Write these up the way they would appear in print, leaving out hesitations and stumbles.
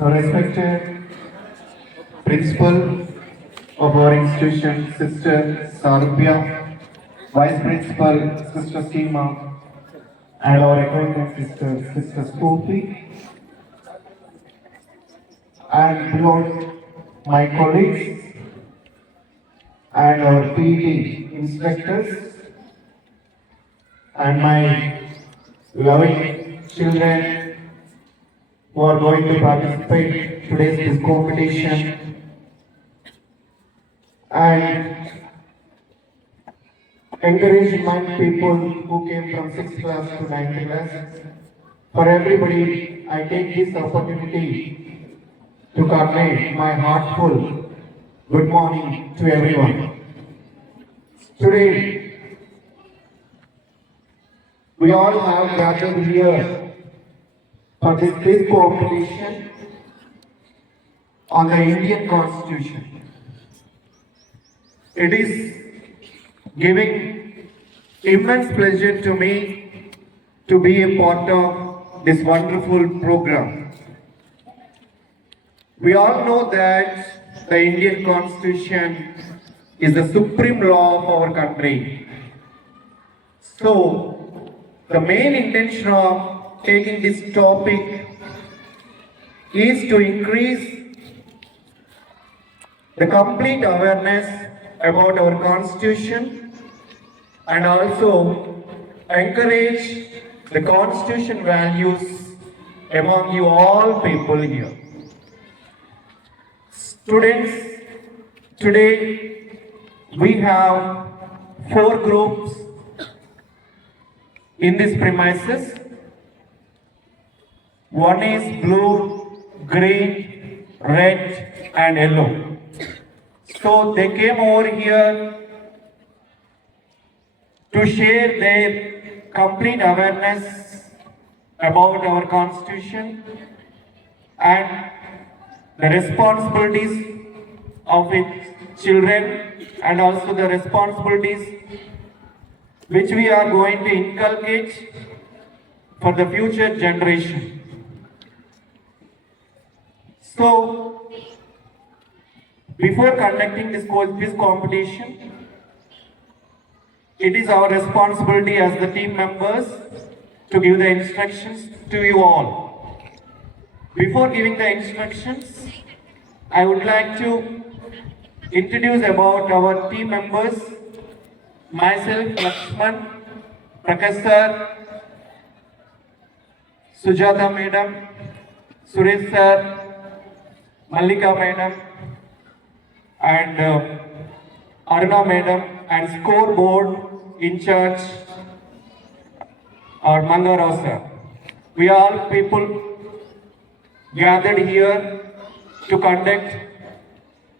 Respected Principal of our institution, Sister Sarupya, Vice Principal, Sister Seema, and our accountant sister, Sister Sophie, and below my colleagues and our PD inspectors and my loving children who are going to participate today's this competition, and encourage young people who came from 6th class to 9th class. For everybody, I take this opportunity to convey my heartful good morning to everyone. Today, we all have gathered here for this competition on the Indian Constitution. It is giving immense pleasure to me to be a part of this wonderful program. We all know that the Indian Constitution is the supreme law of our country. So, the main intention of taking this topic is to increase the complete awareness about our Constitution and also encourage the Constitution values among you all people here. Students, today we have 4 groups in this premises. One is blue, green, red and yellow. So they came over here to share their complete awareness about our Constitution and the responsibilities of its children and also the responsibilities which we are going to inculcate for the future generation. So, before conducting this competition, it is our responsibility as the team members to give the instructions to you all. Before giving the instructions, I would like to introduce about our team members. Myself, Lakshman, Prakash sir, Sujata madam, Suresh sir, Mallika madam, and Aruna madam, and scoreboard in charge or Mangarao sir. We are all people gathered here to conduct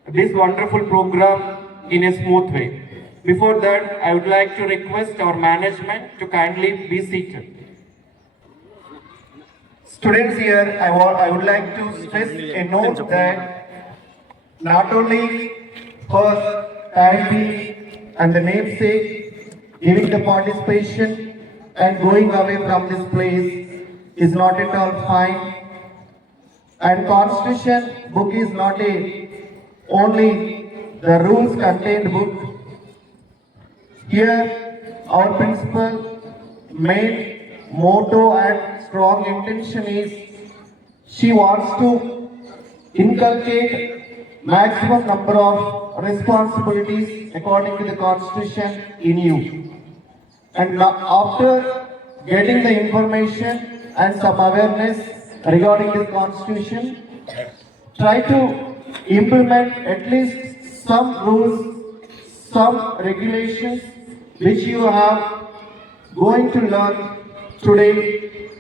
this wonderful program in a smooth way. Before that, I would like to request our management to kindly be seated. Students here, I would like to stress a note that not only for time and the namesake, giving the participation and going away from this place is not at all fine. And Constitution book is not only the rules contained book. Here, our principal main motto and strong intention is she wants to inculcate maximum number of responsibilities according to the Constitution in you. And after getting the information and some awareness regarding the Constitution, try to implement at least some rules, some regulations which you have going to learn today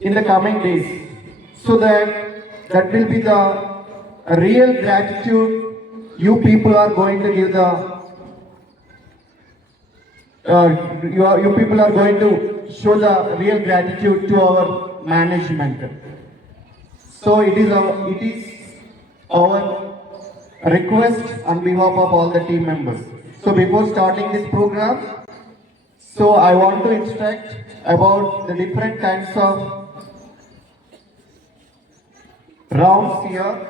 in the coming days, so that will be the real gratitude you people are going to give you people are going to show the real gratitude to our management. So it is our request on behalf of all the team members. So before starting this program, so I want to instruct about the different kinds of rounds here.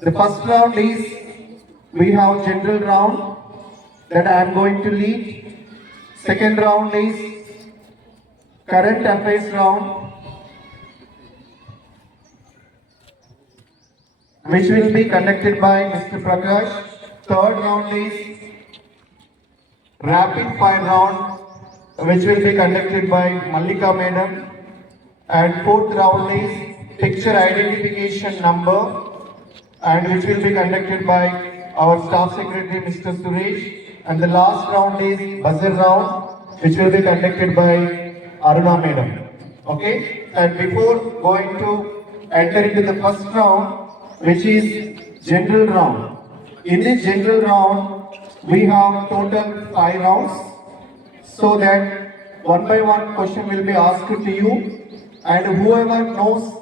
The first round is we have general round that I am going to lead. Second round is current affairs round, which will be conducted by Mr. Prakash. Third round is rapid fire round, which will be conducted by Mallika Madam. And fourth round is picture identification number, and which will be conducted by our staff secretary Mr. Suresh. And the last round is buzzer round, which will be conducted by Aruna Madam. Okay, and before going to enter into the first round, which is general round. In this general round, we have total 5 rounds, so that one by one question will be asked to you, and whoever knows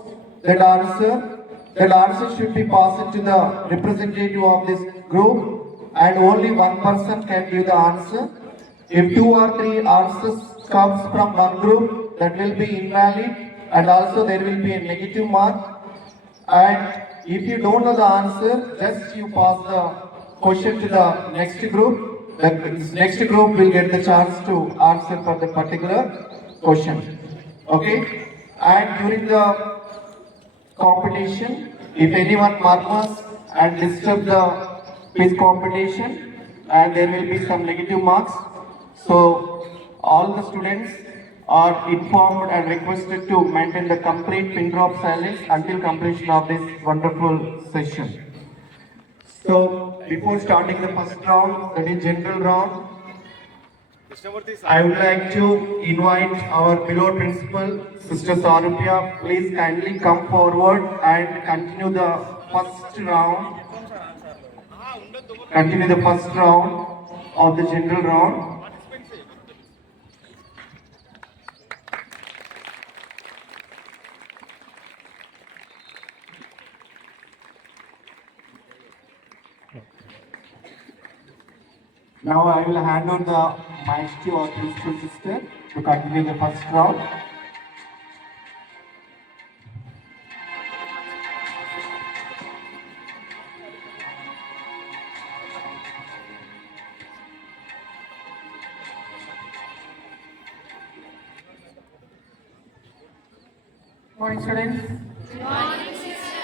that answer should be passed to the representative of this group, and only one person can give the answer. If 2 or 3 answers comes from one group, that will be invalid, and also there will be a negative mark. And if you don't know the answer, just you pass the question to the next group. The next group will get the chance to answer for the particular question. Okay? And during the competition, if anyone murmurs and disturb the quiz competition, and there will be some negative marks. So all the students are informed and requested to maintain the complete pin drop silence until completion of this wonderful session. So before starting the first round, that is general round, I would like to invite our beloved principal, Sister Sarupya. Please kindly come forward and continue the first round. Continue the first round of the general round. Now I will hand over the mic to our principal sister to continue the first round. Morning, students. Good morning, sister.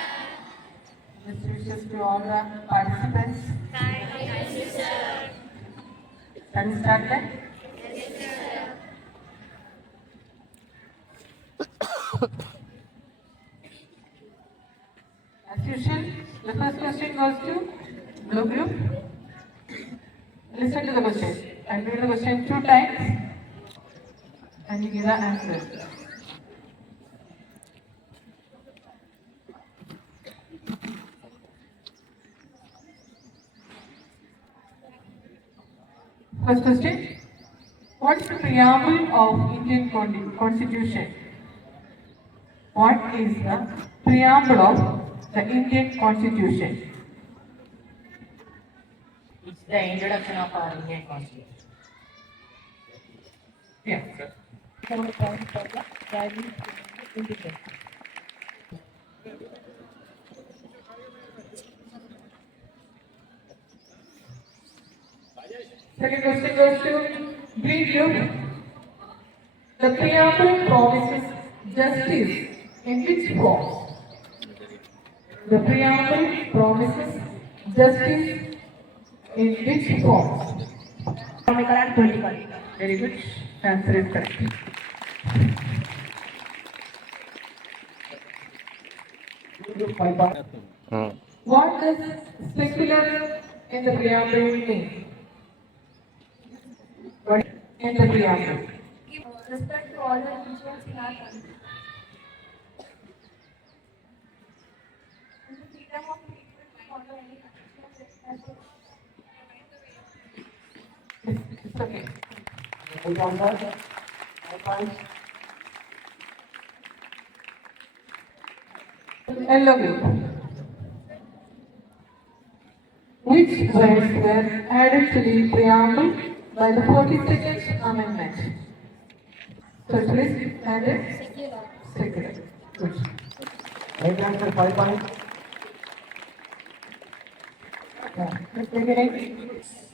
Best wishes to all the participants. Thank you, sister. Can we start then? Yes, sister. As usual, the first question goes to blue group. Listen to the question and read the question 2 times and you give the answer. First question. What is the preamble of Indian Constitution? What is the preamble of the Indian Constitution? It's the introduction of our Indian Constitution. Yeah. Second question goes to green group. The preamble promises justice in which form? The preamble promises justice in which form? Economical and political. Very good. Answer is correct. What does secular in the preamble mean? What in the preamble? Respect to all the individuals in our country. And the freedom of people to follow any constitutional It's okay. Yellow group. Which words were added to the preamble by the 42nd Amendment? Socialist and secular. Good. Right answer 5 points.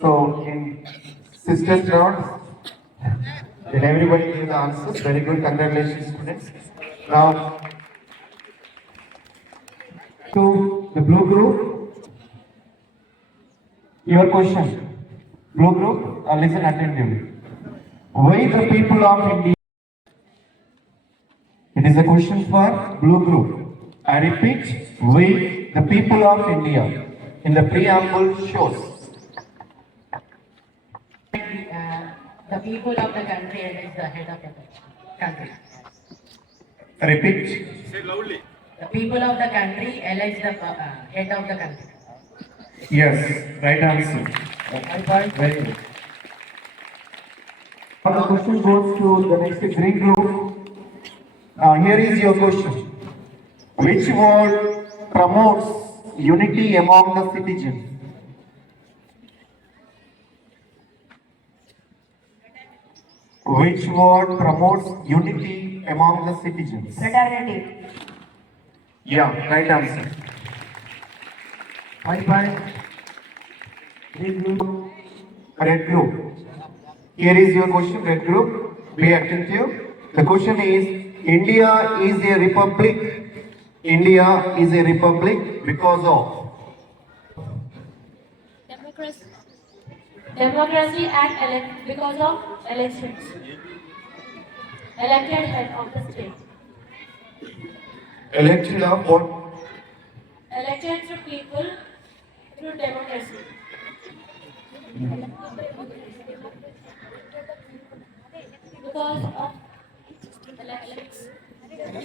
So in sisters round, did everybody give the answers? Very good, congratulations students. Now to the blue group, your question. Blue group, listen attentively. Why the people of India? It is a question for blue group. I repeat, we the people of India in the preamble shows. The people of the country is the head of the country. Repeat. The people of the country elects the head of the country. Yes, right answer. Very good. Now the question goes to the next green group. Here is your question. Which word promotes unity among the citizens? Which word promotes unity among the citizens? Fraternity. Yeah, right answer. Bye. Green group, red group. Here is your question, red group. Be attentive. The question is, India is a republic. India is a republic because of. Democracy. Democracy and because of elections. Elected head of the state. Election of what? Elected through people through democracy. Because of elections.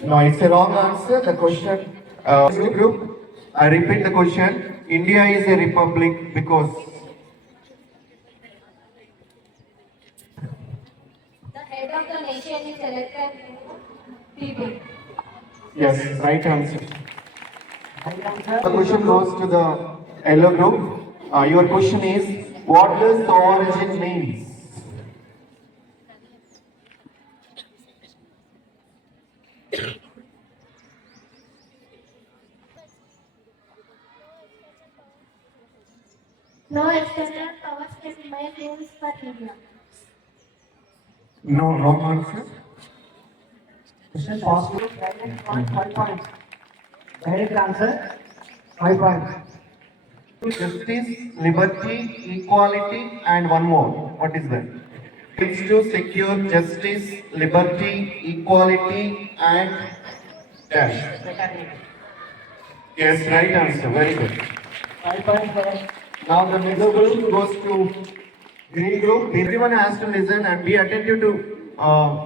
No, it's a wrong answer. The question, group. I repeat the question. India is a republic because. The head of the nation is elected people. Yes, right answer. The question goes to the yellow group. Your question is, what does the origin means? No external powers can make rules for India. No, wrong answer. Question possible. 5 points. Direct answer. 5 points. Justice, liberty, equality, and one more. What is that? It's to secure justice, liberty, equality, and dash. Fraternity. Yes, right answer. Very good. 5 points for us. Now the middle group goes to green group. Everyone has to listen and be attentive to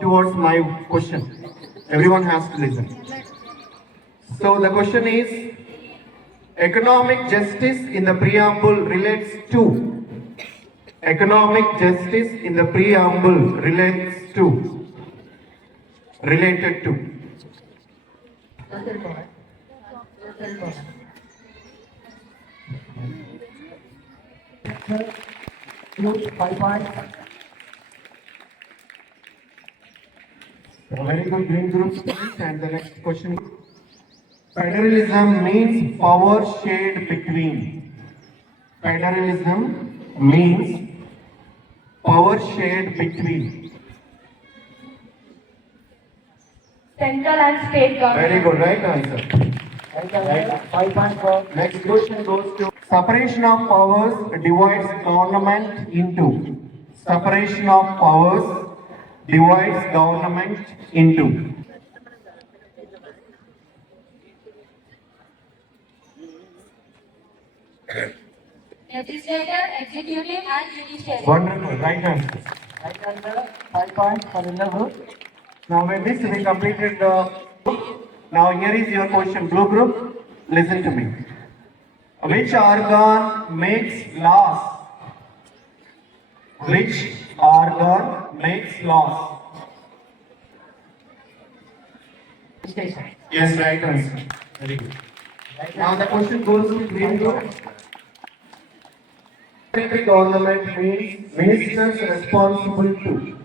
towards my question. Everyone has to listen. So the question is, economic justice in the preamble relates to. Economic justice in the preamble relates to. Related to. Use 5 points. Very good green group students. And the next question. Federalism means power shared between. Federalism means power shared between. Central and state government. Very good, right answer. Right. 5 points for Next question goes to separation of powers divides government into. Separation of powers divides government into. Legislature, executive, and judiciary. Wonderful, right answer. right answer. 5 points for the group. Now with this we completed the. Now here is your question, blue group. Listen to me. Which organ makes laws? Which organ makes laws? Station. Yes, right answer. Very good. Now the question goes to green group. Parliamentary government means ministers responsible to.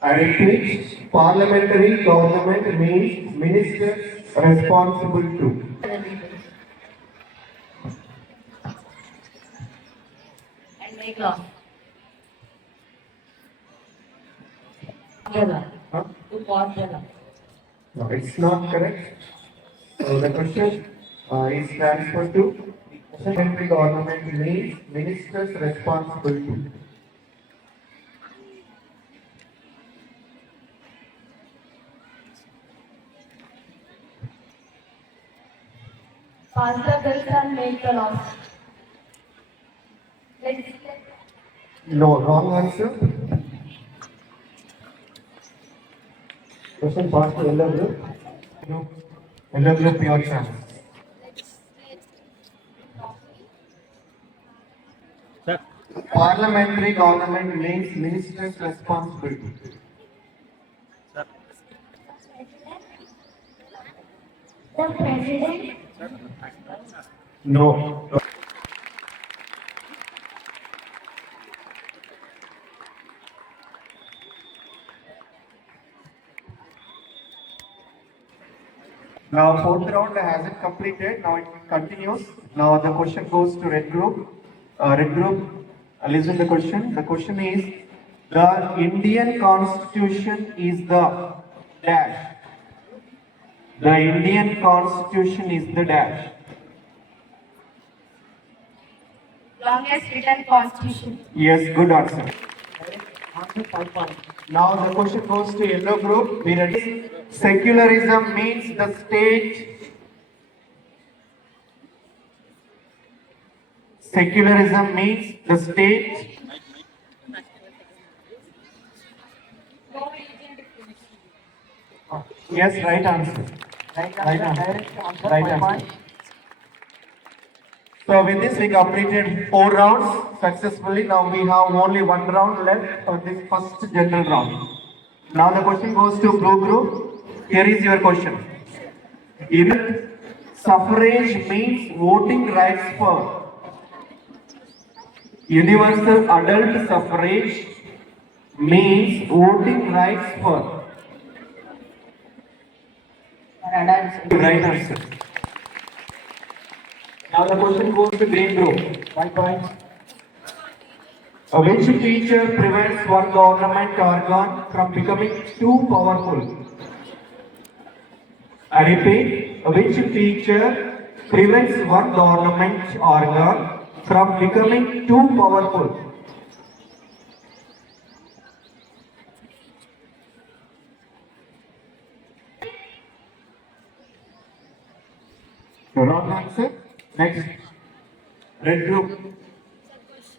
I repeat, parliamentary government means ministers responsible to. clause. Jala. Huh? To cause Jala. No, it's not correct. So the question is transferred to parliamentary government means ministers responsible to. Pass the bills and make the laws. Legislate. No, wrong answer. Question passed to yellow group. Yellow group, your chance. Parliamentary government means ministers responsible to. The president. No. Now fourth round hasn't completed. Now it continues. Now the question goes to red group. Red group, listen the question. The question is: the Indian Constitution is the dash. The Indian Constitution is the dash. Longest written constitution. Yes, good answer. Answer 5 points. Now the question goes to yellow group. We ready? Secularism means the state. Secularism means the state. Yes, right answer. Right Right answer. answer. Direct answer Right 5 answer. points. So with this we completed 4 rounds successfully. Now we have only 1 round left for this first general round. Now the question goes to blue group. Here is your question. In suffrage means voting rights for universal adult suffrage means voting rights for. And adults. Right answer. Now the question goes to green group. 5 points. Which feature prevents one government organ from becoming too powerful? I repeat, which feature prevents one government organ from becoming too powerful? Wrong answer. Next. Red group.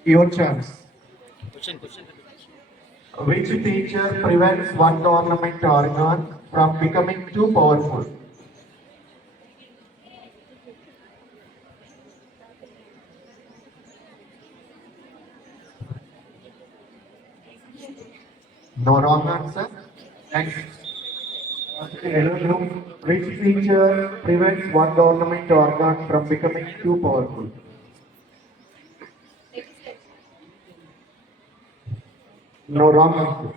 Your chance. Which feature prevents one government organ from becoming too powerful? No wrong answer. Next. Yellow group. Which feature prevents one government organ from becoming too powerful? No wrong answer.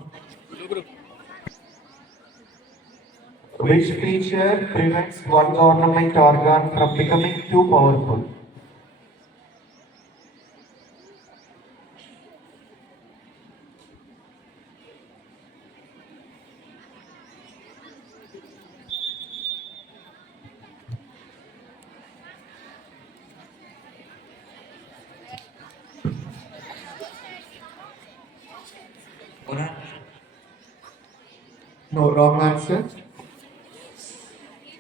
Which feature prevents one government organ from becoming too powerful? No wrong answer.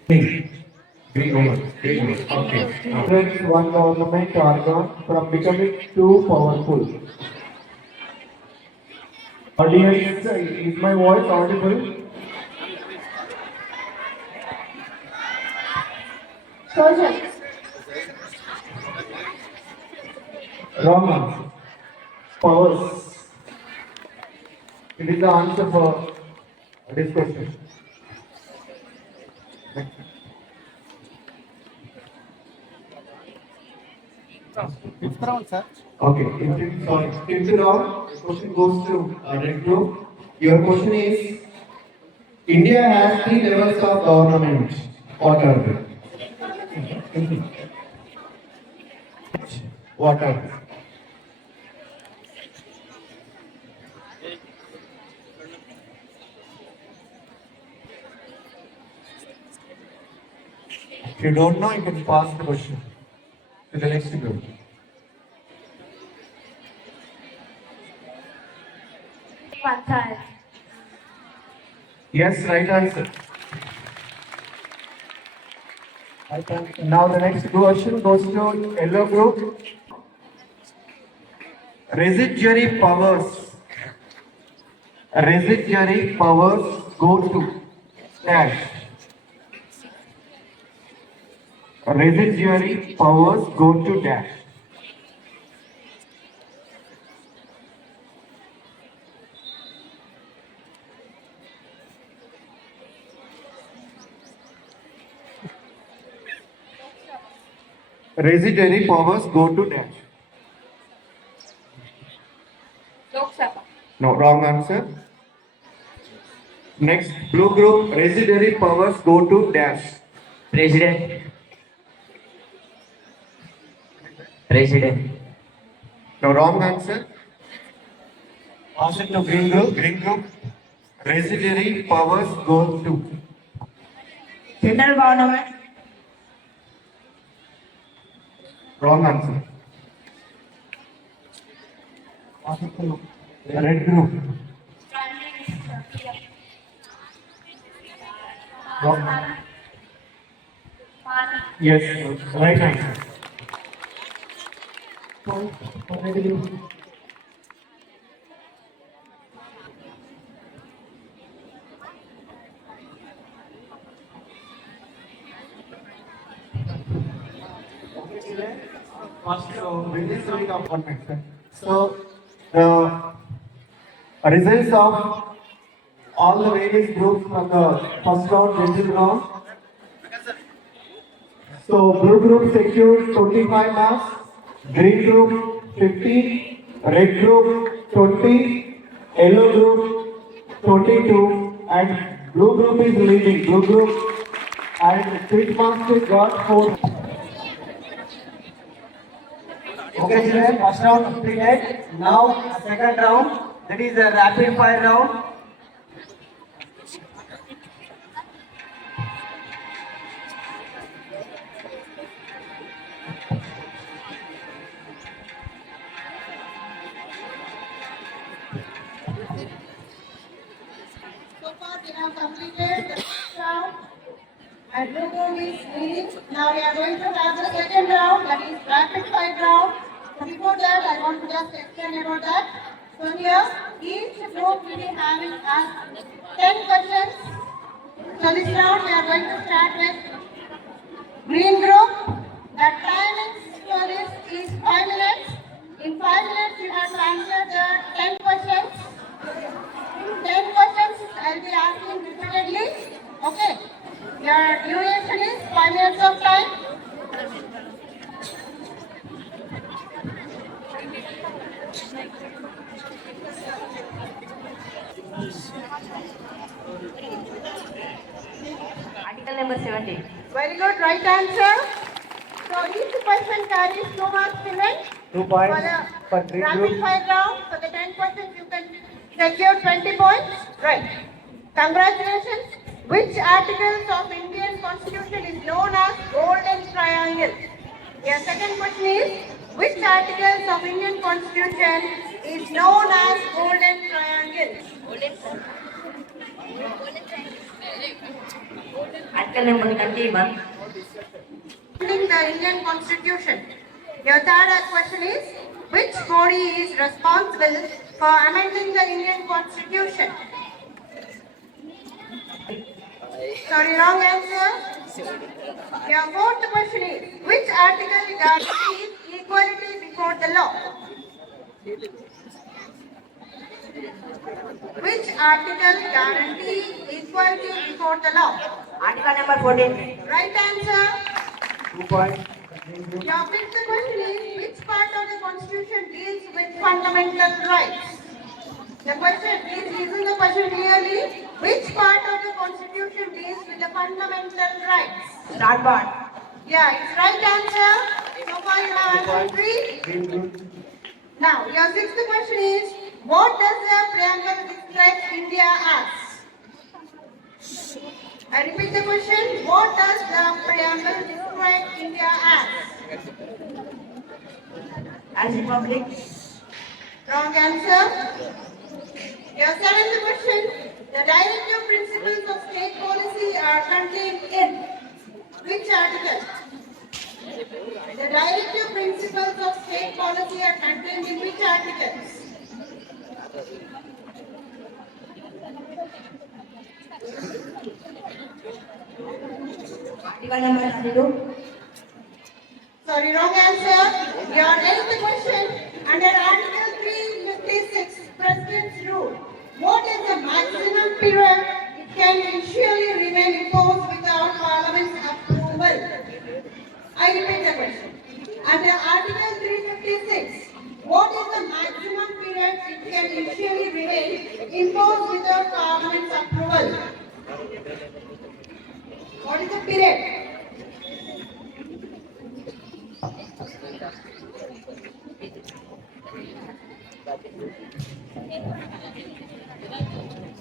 Green over. Okay. Prevents one government organ from becoming too powerful. Audience, is my voice audible? Soldiers. Wrong answer. Powers. It is the answer for this question. Fifth round, sir. Okay, fifth round, the question goes to red group. Your question is, India has 3 levels of government. What are they? What are they? If you don't know, you can pass the question to the next group. Panchayat. Yes, right answer. Right answer. Now the next question goes to yellow group. Residuary powers. Residuary powers go to dash. Residuary powers go to dash. Residuary powers go to dash. Lok Sabha. No, wrong answer. Next, blue group, residuary powers go to dash. President. President. No, wrong answer. Pass it to green group. Green group, residuary powers go to. Central government. Wrong answer. Pass it to Red group. Wrong. Yes, right answer. red group. So, the results of all the various groups from the first round, general round. So, blue group secured 25 marks, green group 50, red group 20, yellow group 22, and blue group is leading. Blue group and quick marks got 4. Okay, children, first round completed. Now, second round, that is a rapid fire round. So far we have completed the first round and blue group is leading. Now we are going to have the second round, that is rapid fire round. So before that I want to just explain about that. So here each group will be having 10 questions. So this round we are going to start with green group. The timing for this is 5 minutes. In 5 minutes you have to answer the 10 questions. 10 questions I'll be asking repeatedly. Okay. Your duration is 5 minutes of time. Article number 17. Very good, right answer. So each question carries 2 marks given. 2 points For for the green rapid group. fire round, for the 10 questions you can secure 20 points. Right. Congratulations. Which articles of Indian Constitution is known as Golden Triangle? Your second question is, which articles of Indian Constitution is known as Golden Triangle? Article number 21. In the Indian Constitution. Your third question is, which body is responsible for amending the Indian Constitution? Sorry, wrong answer. Your fourth question is, which article guarantees equality before the law? Which article guarantees equality before the law? Article number 14. Right answer. 2 points. Your fifth question is, which part of the Constitution deals with fundamental rights? The question, please listen the question clearly. Which part of the Constitution deals with the fundamental rights? Start part. Yeah, it's right answer. So far you have answered 3. Green group. Now, your sixth question is, what does the preamble describe India as? I repeat the question. What does the preamble describe India as? As republic. Wrong answer. Your seventh question. The directive principles of state policy are contained in which article? The directive principles of state policy are contained in which articles? Article number 32. Sorry, wrong answer. Your eighth question. Under Article 356, President's Rule, what is the maximum period it can initially remain imposed without Parliament's approval? I repeat the question. Under Article 356, what is the maximum period it can initially remain imposed without Parliament's approval? What is the period?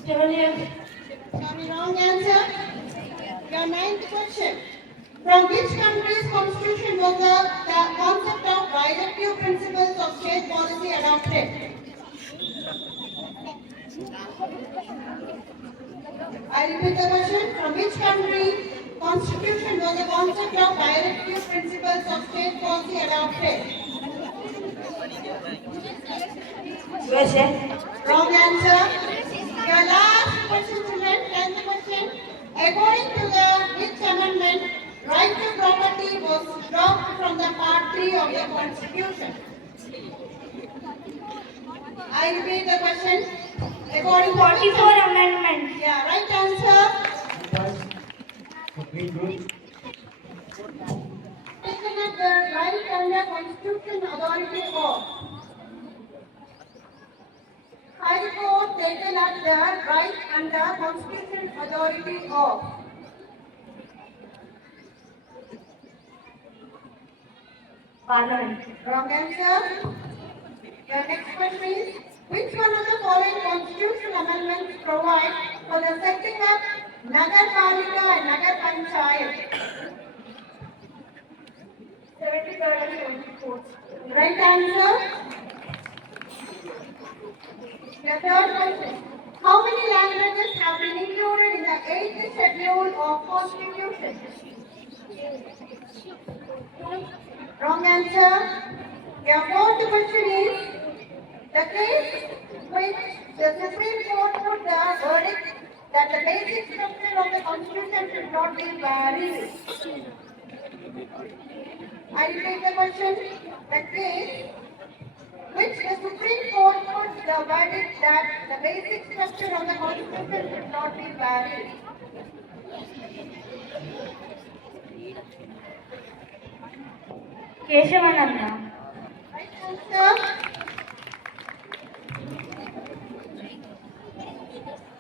Sorry, wrong answer. Your ninth question. From which country's constitution was the concept of directive principles of state policy adopted? I repeat the question. From which country constitution was the concept of directive principles of state policy adopted? USA. Wrong answer. Your last question, children, 10th question. According to the which amendment, right to property was dropped from the part 3 of the Constitution? I repeat the question. According to 44 amendment. Yeah, right answer. Taken up the right under Constitution authority of. High Court taken up the right under Constitution authority of. Parliament. Wrong answer. Your next question is, which one of the following constitutional amendments provide for the setting up Nagar Palika and Nagar Panchayat? 73rd and 74th. Right answer. The third question. How many languages have been included in the 8th schedule of Constitution? Wrong answer. Your fourth question is, the case which the Supreme Court put the verdict that the basic structure of the Constitution should not be varied. I repeat the question. The case which the Supreme Court put the verdict that the basic structure of the Constitution should not be varied. Keshavananda. Right answer.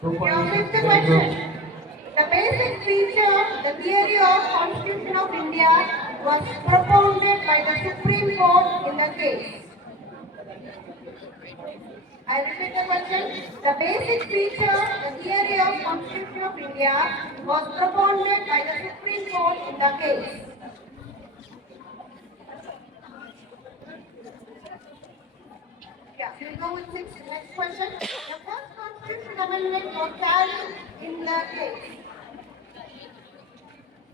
Your fifth question. The basic feature, the theory of Constitution of India was propounded by the Supreme Court in the case. I repeat the question. The basic feature, the theory of Constitution of India was propounded by the Supreme Court in the case. Yeah, we'll go with next question. The first Constitution amendment was carried in the case.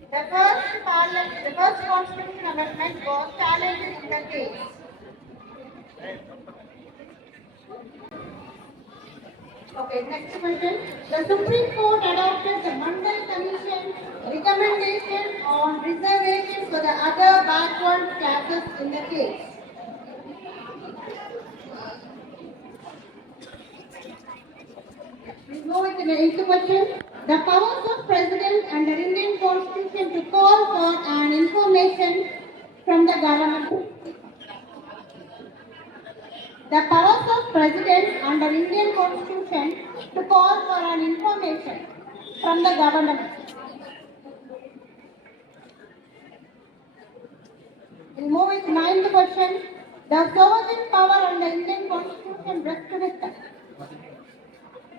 The first Constitution amendment was challenged in the case. Okay, next question. The Supreme Court adopted the Mandal Commission recommendation on reservations for the other backward classes in the case. We go with the eighth question. The powers of President under Indian Constitution to call for an information from the government. The powers of President under Indian Constitution to call for an information from the government. We'll move with ninth question. The sovereign power under Indian Constitution rests with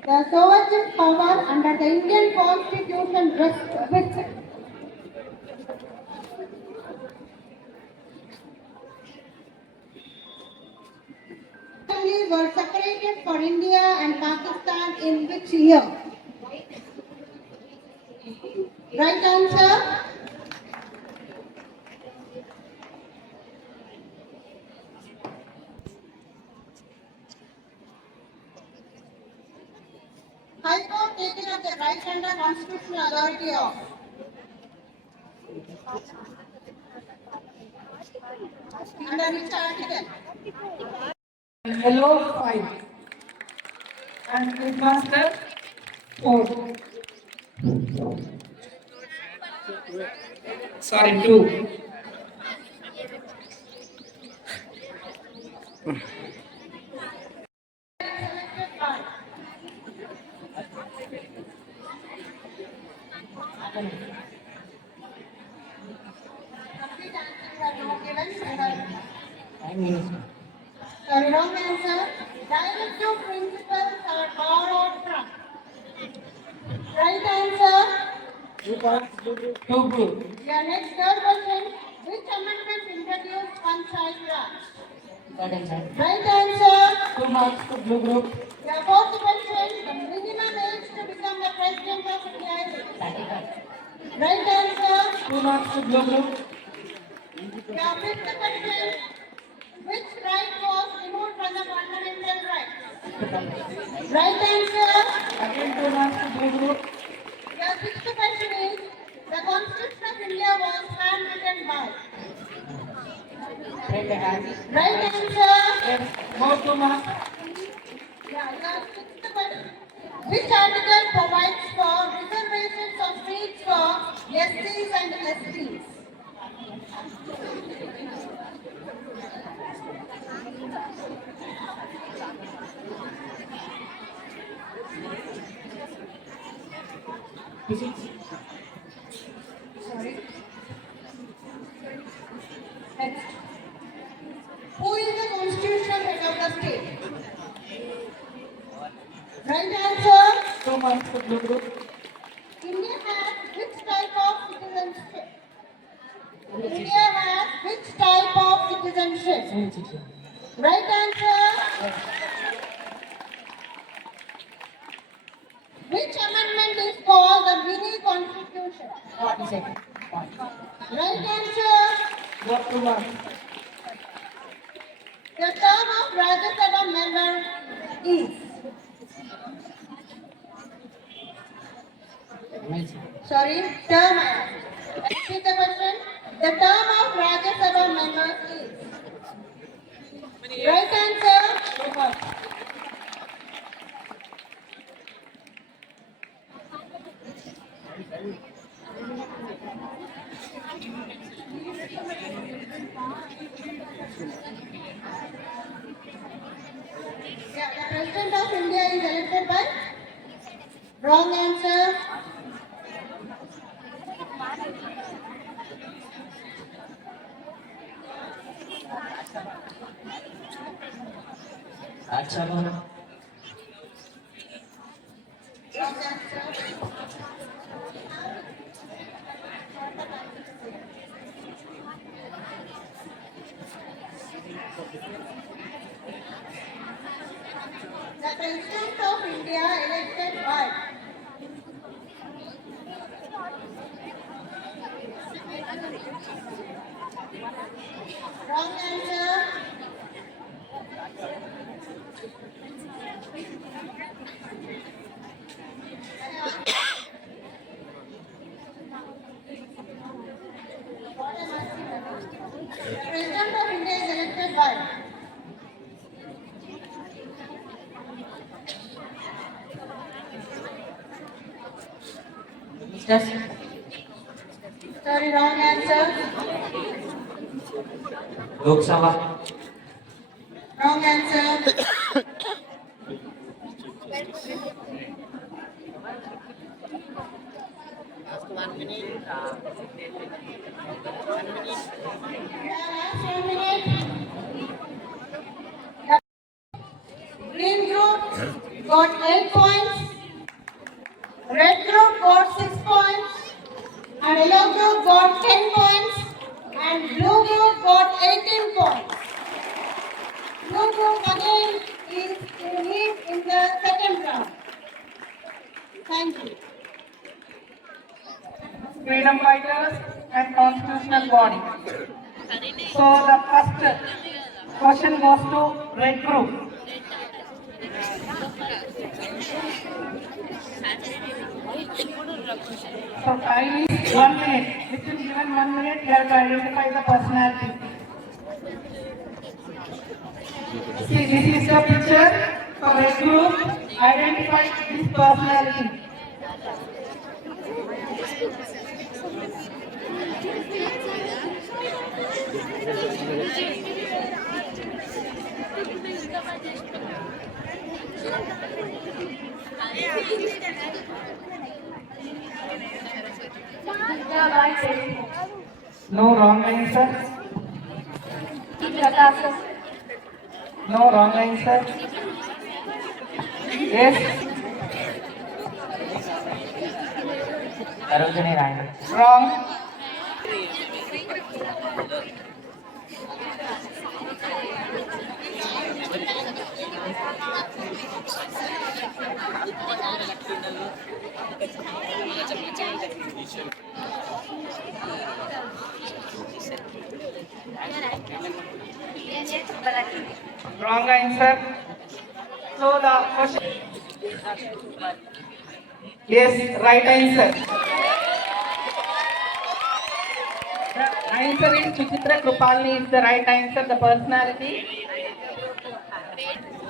The sovereign power under the Indian Constitution rests with were separated for India and Pakistan in which year? Right answer. High Court taken up the right under constitutional authority of under which article? Yellow 5 and Green Master 4. Sorry, 2. Complete answers are not given. Sorry. Wrong answer. Directive principles are borrowed from. Right answer. 2 blue. Your next third question. Which amendment introduced one child class? Third answer. Right answer. 2 marks to blue group. Your fourth question. The minimum age to become the president of India is. 35. Right answer. 2 marks to blue group. Your fifth question. Which right was removed from the fundamental rights? Right answer. Again 2 marks to blue group. Your sixth question is, the Constitution of India was handwritten by. Right answer. Right answer. Yes, more 2 marks. Yeah, your sixth question. Which article provides for reservations of seats for SCs and STs? Sorry. Next. Who is the constitutional head of the state? Right answer. 2 marks to blue group. India has which type of citizenship? India has which type of citizenship? Right answer. Which amendment is called the mini constitution? 47. Right answer. More 2 marks. The term of Rajya Sabha member is. Sorry, term. Repeat the question. The term of Rajya Sabha member is. Right answer. 2 marks. Yeah, the President of India is elected by. Wrong answer. अच्छा बना Wrong answer. The President of India elected by. Wrong answer. The President of India is elected by. Sorry, wrong answer. Lok Sabha Wrong answer. Last 1 minute. Green group got 8 points. yellow group got 10 points and blue group got 18 points. Blue group again is in lead in the second round. Thank you. Freedom fighters and constitutional body. So the first question goes to red group. So time is 1 minute. Within given 1 minute, you have to identify the personality. See, this is the picture for red group. Identify this personality. No wrong answer. No wrong answer. Yes. Sarojini Rai. Wrong. Wrong answer. So the question. Yes, right answer. The answer is Suchitra Krupalni is the right answer. The personality.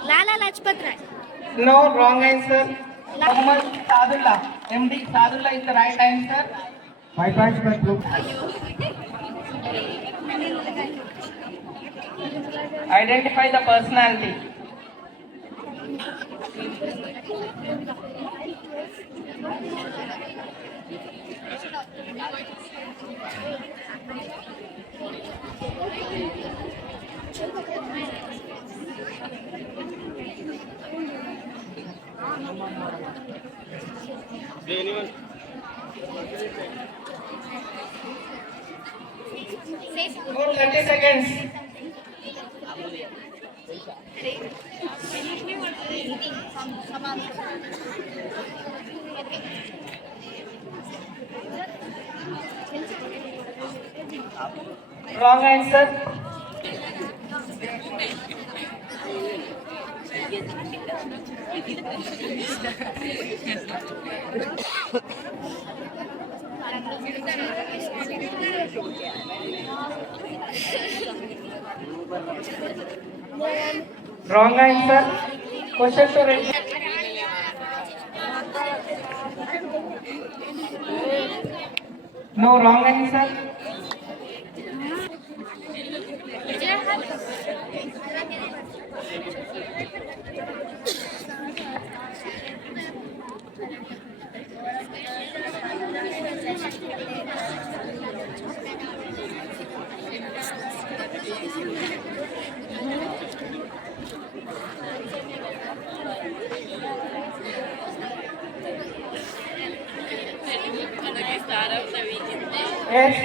Lala Lajpat Rai. No, wrong answer. Muhammad Sadullah. MD Sadullah is the right answer. 5 points per group. Identify the personality. More 30 seconds. Wrong answer. Wrong answer. Question to ready. No, wrong answer. Yes.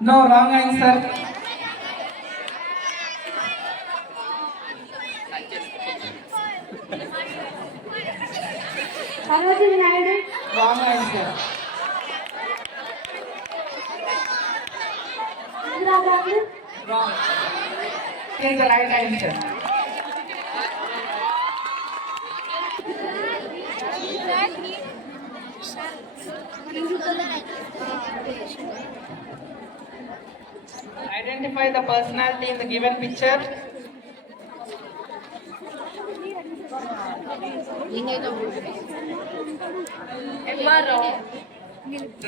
No, wrong answer. Sarojini Naidu. Wrong answer. Indira Gandhi. Wrong. Is the right answer. Identify the personality in the given picture.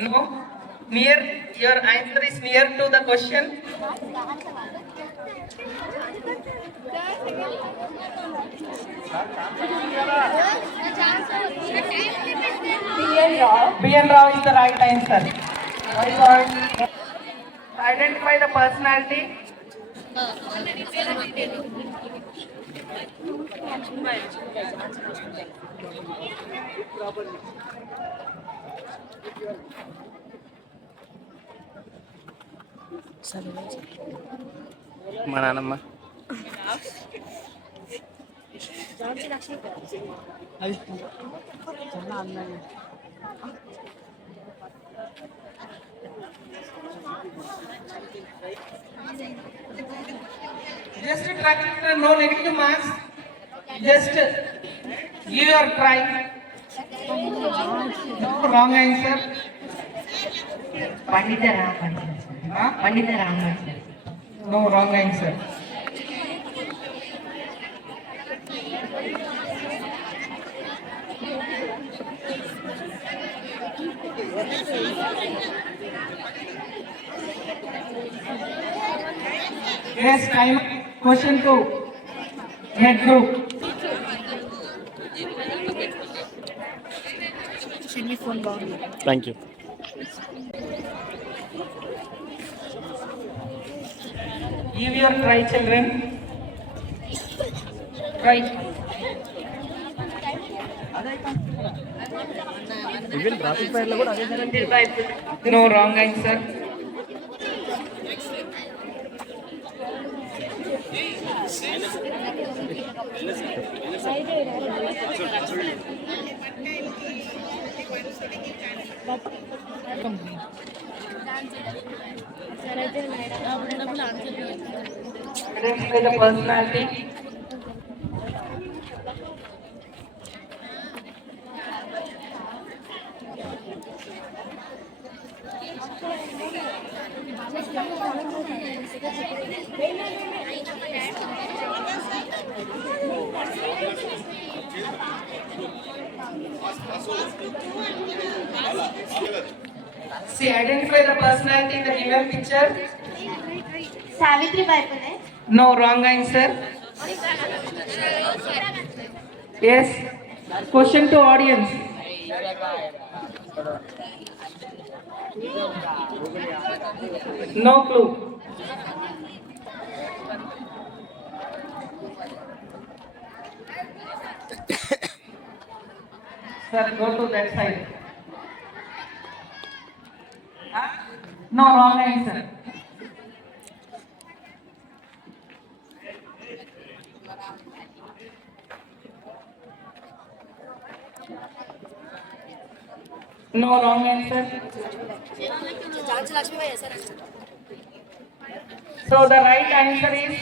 No. Near, your answer is near to the question. BN Rao is the right answer. Why not? Identify the personality. మా నాన్నమ్మ. Just try, no negative marks. Just give your try. No, wrong answer. Pandita Ram. Huh? Pandita Ram. No, wrong answer. Yes, time. Question 2. Head group. Thank you. Give your try, children. Try. Even traffic ఫైర్లో కూడా అదే No, wrong answer. Identify the personality. See, identify the personality in the given picture. Savitri Bai Phule. No, wrong answer. Yes. Question to audience. No clue. Sir, go to that side. Huh? No, wrong answer. No, wrong answer. So the right answer is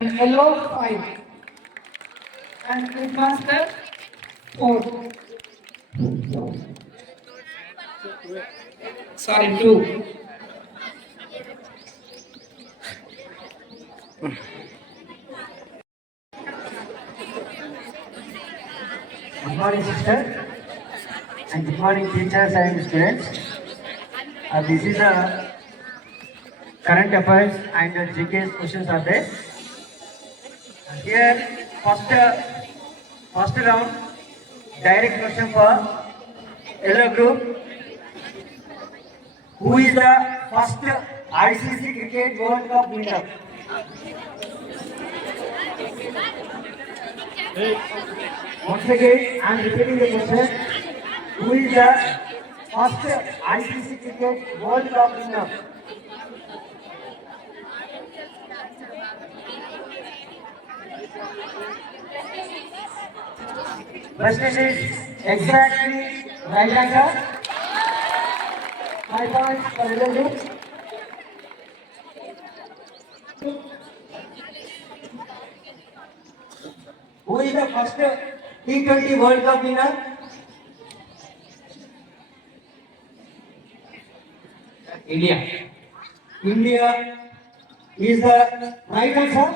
yellow 5 and Headmaster 4. Sorry, 2. Good morning, sister, and good morning, teachers and students. This is a current affairs and GK questions are there. Here, first round, direct question for yellow group. Who is the first ICC Cricket World Cup winner? Once again, I am repeating the question. Who is the first ICC Cricket World Cup winner? Question is exactly right answer. 5 points for the group. Who is the first T20 World Cup winner? India. India. is the right answer.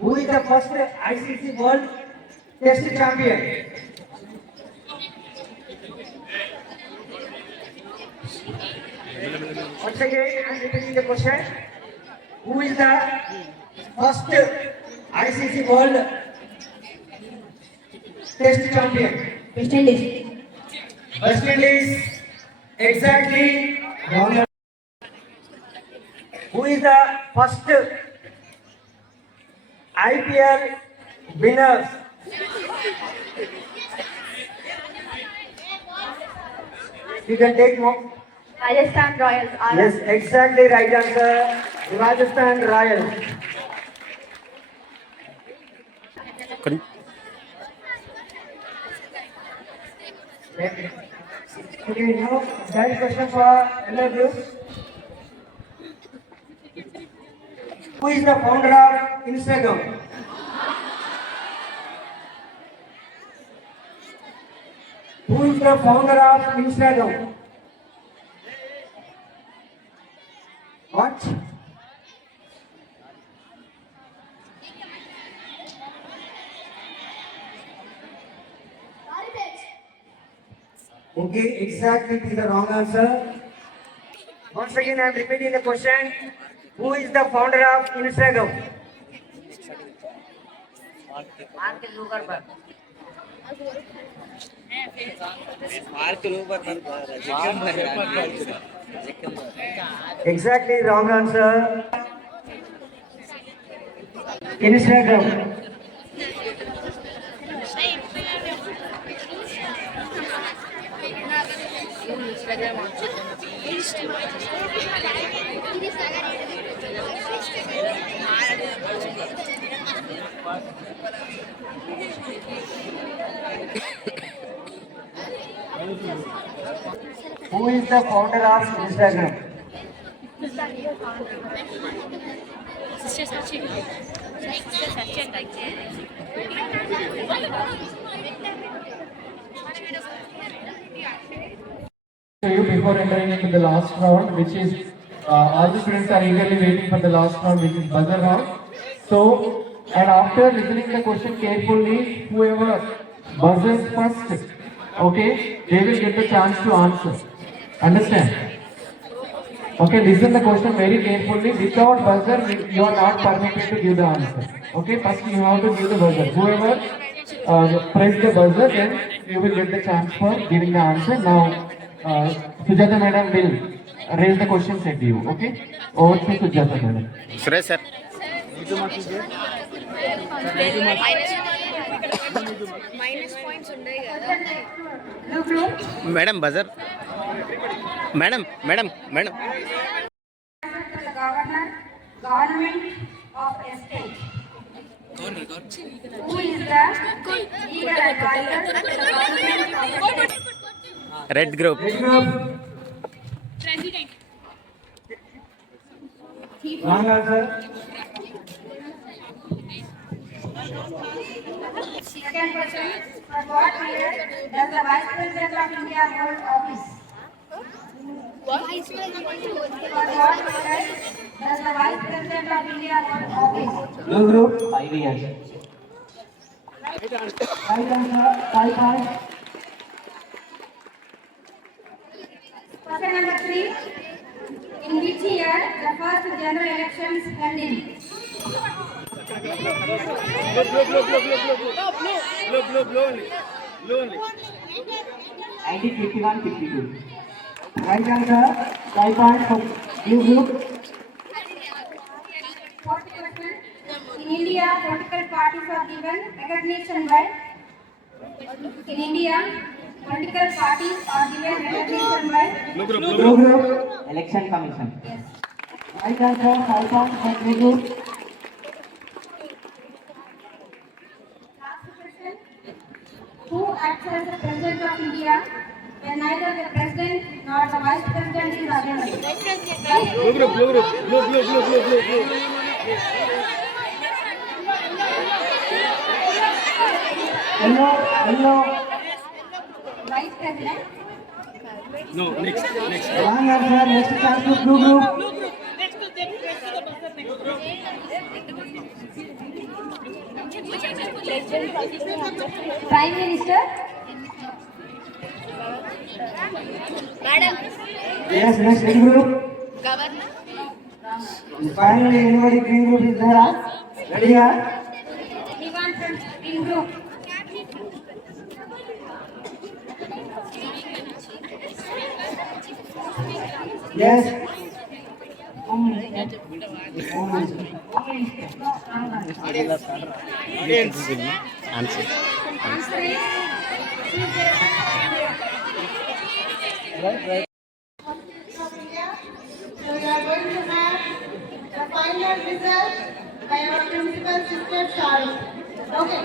Who is the first ICC World Test Champion? Once again, I am repeating the question. Who is the first ICC World Test Champion? West Indies. West Indies. Exactly. Wrong. Who is the first IPL winners? You can take more. Rajasthan Royals. Yes, exactly right answer. Rajasthan Royals. Couldn't- Okay, now that question for another group. Who is the founder of Instagram? Who is the founder of Instagram? What? Okay, exactly, it is the wrong answer. Once again, I am repeating the question. Who is the founder of Instagram? Exactly, wrong answer. Instagram. Who is the founder of Instagram? To you before entering into the last round, which is all the students are eagerly waiting for the last round, which is buzzer round. So, and after listening the question carefully, whoever buzzes first, okay, they will get the chance to answer. Understand? Okay, listen the question very carefully. Without buzzer, you are not permitted to give the answer. Okay, first you have to give the buzzer. Whoever press the buzzer, then you will get the chance for giving the answer. Now, Sujata madam will raise the questions at you. Okay, over to Sujata madam. Suresh sir Blue group. Madam buzzer madam madam madam To the governor, government of a state. Who is the legal advisor to the government of a state? Red group Red group. Wrong answer. Second question, for what period does the Vice President of India hold office? For what period does the Vice President of India hold office? Blue group. 5 years. Right answer. 5 points. Question number 3, in which year the first general elections held in? Right answer. 5 points for blue group. Fourth question, in India political parties are given recognition by? In India political parties are given recognition by? Blue group. Election Commission. Yes. Right answer. 5 points for blue group. Last question, who acts as the President of India when neither the President nor the Vice President is available? Yellow. Vice President. One year, sir. Next chance to blue group. Prime Minister. Yes, next green group. Finally, anybody green group is there? Huh? Ready? Huh? Anyone from Green Group? Yes. Answer. Answer is So we are going to have the final result by our principal sister Sharu. Okay.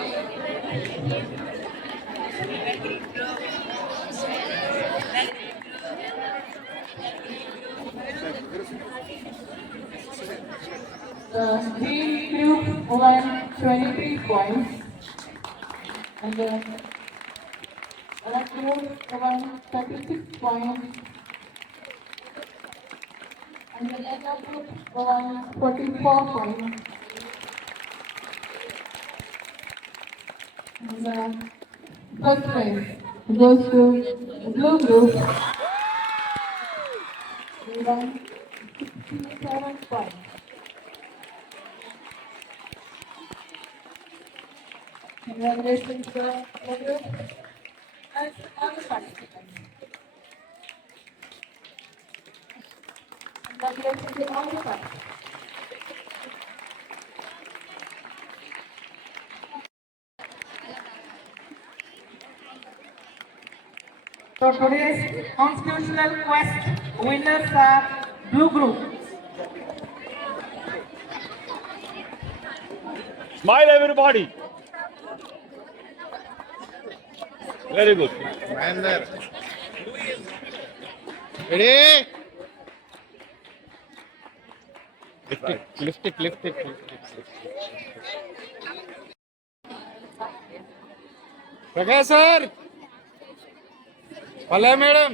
The green group won 23 points. And the red group won 36 points. And the yellow group won 44 points. And the first place goes to the blue group. They won 67 points. Congratulations to the blue group and all the participants. Congratulations to all the participants. So today's constitutional quest winners are blue group. Smile, everybody. Very good. Ready? Lift it. Prakash sir. Pallaya madam.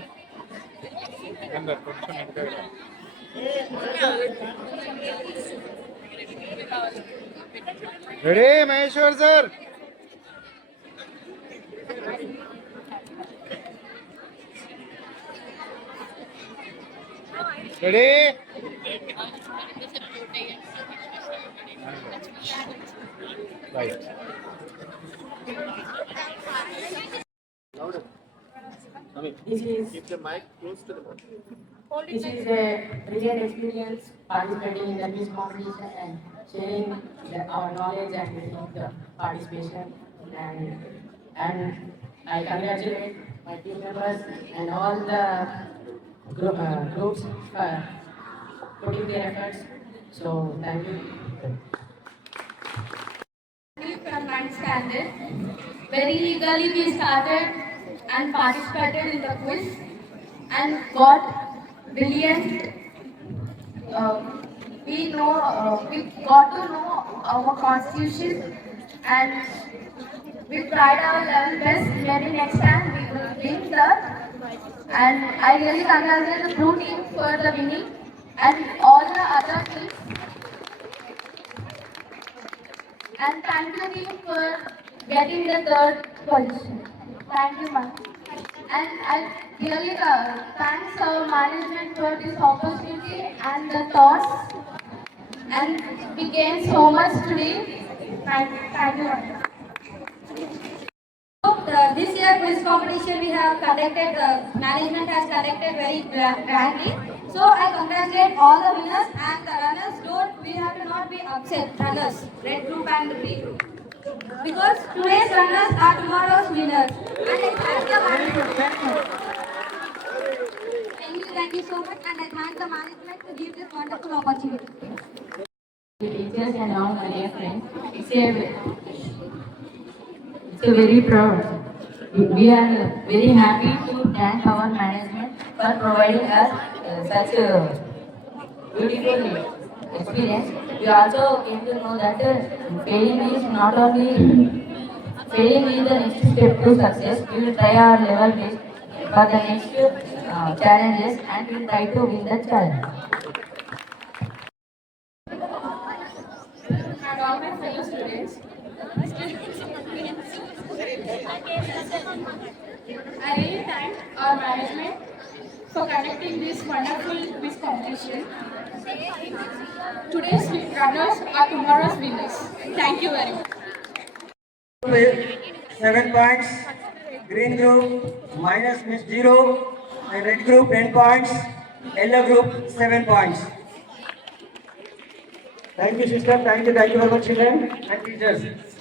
Ready, Maheshwar sir. Ready? Right. This is a brilliant experience participating in the quiz competition and sharing our knowledge and getting the participation. And I congratulate my team members and all the groups for putting their efforts. So thank you. From 9th standard. Very eagerly we started and participated in the quiz and got brilliant. We got to know our constitution and we tried our level best. Maybe next time we will win that. And I really congratulate the blue team for the winning and all the other teams. And thank the team for getting the third position. Thank you, ma'am. And I really thanks our management for this opportunity and the thoughts. And we gained so much today. Thank you, ma'am. This year quiz competition we have conducted, management has conducted very grandly. So I congratulate all the winners and the runners. We have to not be upset, runners, red group and the green group. Because today's runners are tomorrow's winners. And I thank the management. Thank you so much, and I thank the management to give this wonderful opportunity. Teachers and all my dear friends, it's a very proud. We are very happy to thank our management for providing us such a beautiful experience. We also came to know that failing is not only failing is the next step to success. We will try our level best for the next challenges and will try to win the challenge. And all my fellow students, I really thank our management for conducting this wonderful quiz competition. Today's runners are tomorrow's winners. Thank you very much. With 7 points, green group minus means 0, and red group 10 points, yellow group 7 points. Thank you, sister. Thank you very much, children and teachers.